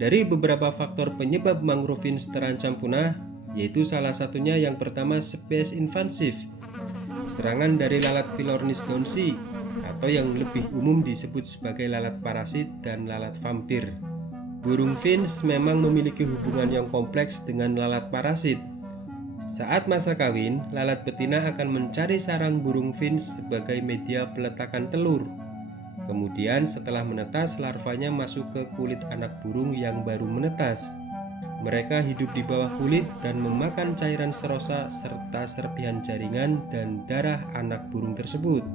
Dari beberapa faktor penyebab mangrove finch terancam punah, yaitu salah satunya yang pertama spesies invasif, serangan dari lalat Phylornis downsi atau yang lebih umum disebut sebagai lalat parasit dan lalat vampir. Burung finch memang memiliki hubungan yang kompleks dengan lalat parasit. Saat masa kawin, lalat betina akan mencari sarang burung finch sebagai media peletakan telur. Kemudian setelah menetas, larvanya masuk ke kulit anak burung yang baru menetas. Mereka hidup di bawah kulit dan memakan cairan serosa serta serpihan jaringan dan darah anak burung tersebut.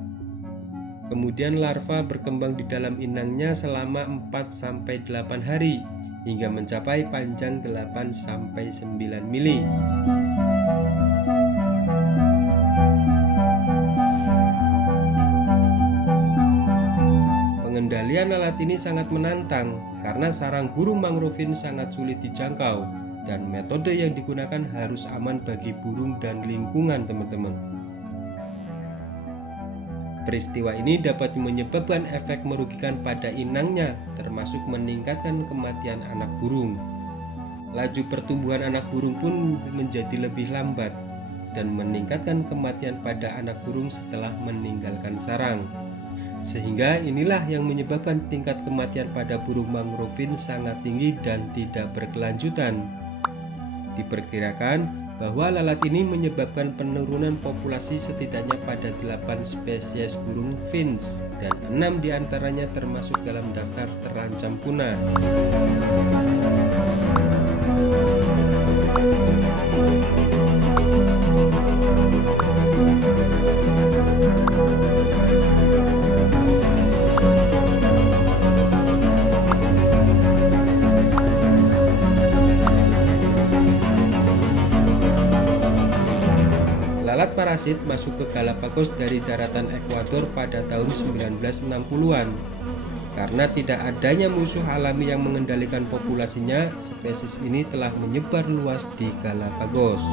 Kemudian larva berkembang di dalam inangnya selama 4-8 hari hingga mencapai panjang 8-9 mili. Pengendalian lalat ini sangat menantang karena sarang burung mangrove finch sangat sulit dijangkau dan metode yang digunakan harus aman bagi burung dan lingkungan, teman-teman. Peristiwa ini dapat menyebabkan efek merugikan pada inangnya, termasuk meningkatkan kematian anak burung. Laju pertumbuhan anak burung pun menjadi lebih lambat dan meningkatkan kematian pada anak burung setelah meninggalkan sarang. Sehingga inilah yang menyebabkan tingkat kematian pada burung mangrove finch sangat tinggi dan tidak berkelanjutan. Diperkirakan bahwa lalat ini menyebabkan penurunan populasi setidaknya pada 8 spesies burung finch dan 6 diantaranya termasuk dalam daftar terancam punah. Lalat parasit masuk ke Galapagos dari daratan Ekuador pada tahun 1960-an. Karena tidak adanya musuh alami yang mengendalikan populasinya, spesies ini telah menyebar luas di Galapagos.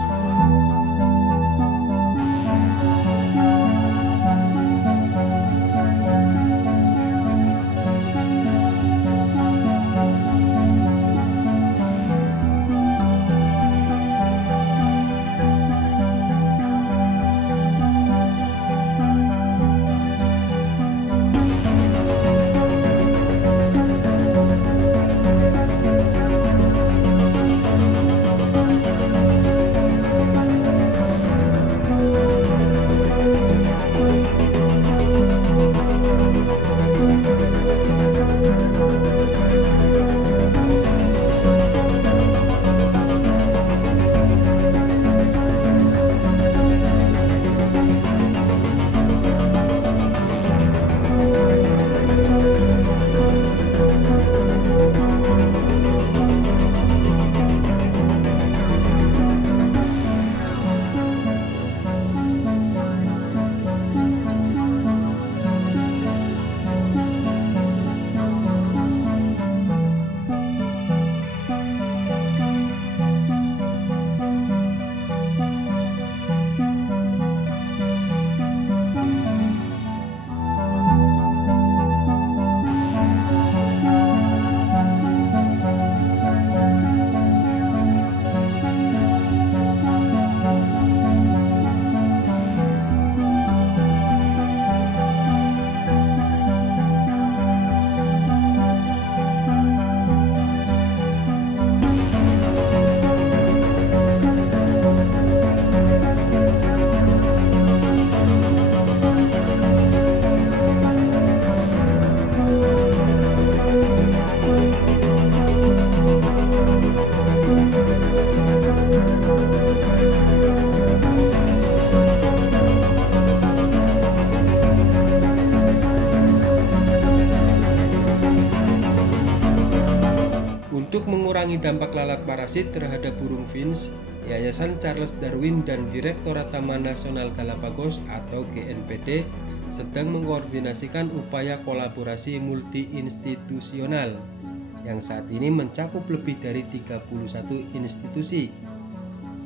Untuk mengurangi dampak lalat parasit terhadap burung finch, Yayasan Charles Darwin dan Direktorat Taman Nasional Galapagos atau GNPD sedang mengkoordinasikan upaya kolaborasi multi-institusional yang saat ini mencakup lebih dari 31 institusi.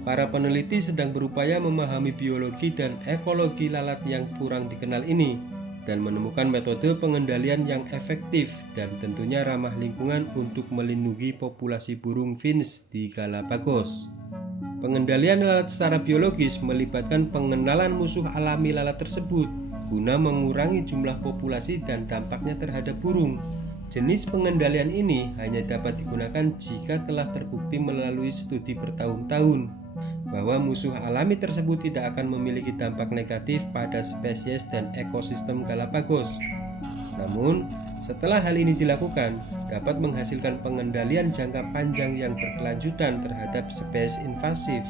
Para peneliti sedang berupaya memahami biologi dan ekologi lalat yang kurang dikenal ini. dan menemukan metode pengendalian yang efektif dan tentunya ramah lingkungan untuk melindungi populasi burung finch di Galapagos. Pengendalian lalat secara biologis melibatkan pengenalan musuh alami lalat tersebut guna mengurangi jumlah populasi dan dampaknya terhadap burung. Jenis pengendalian ini hanya dapat digunakan jika telah terbukti melalui studi bertahun-tahun bahwa musuh alami tersebut tidak akan memiliki dampak negatif pada spesies dan ekosistem Galapagos. Namun, setelah hal ini dilakukan, dapat menghasilkan pengendalian jangka panjang yang berkelanjutan terhadap spesies invasif.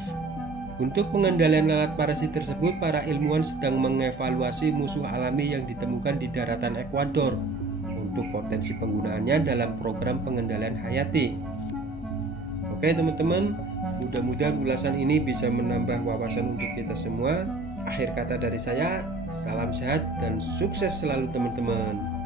Untuk pengendalian lalat parasit tersebut, para ilmuwan sedang mengevaluasi musuh alami yang ditemukan di daratan Ekuador untuk potensi penggunaannya dalam program pengendalian hayati. Oke teman-teman, mudah-mudahan ulasan ini bisa menambah wawasan untuk kita semua. Akhir kata dari saya, salam sehat dan sukses selalu teman-teman.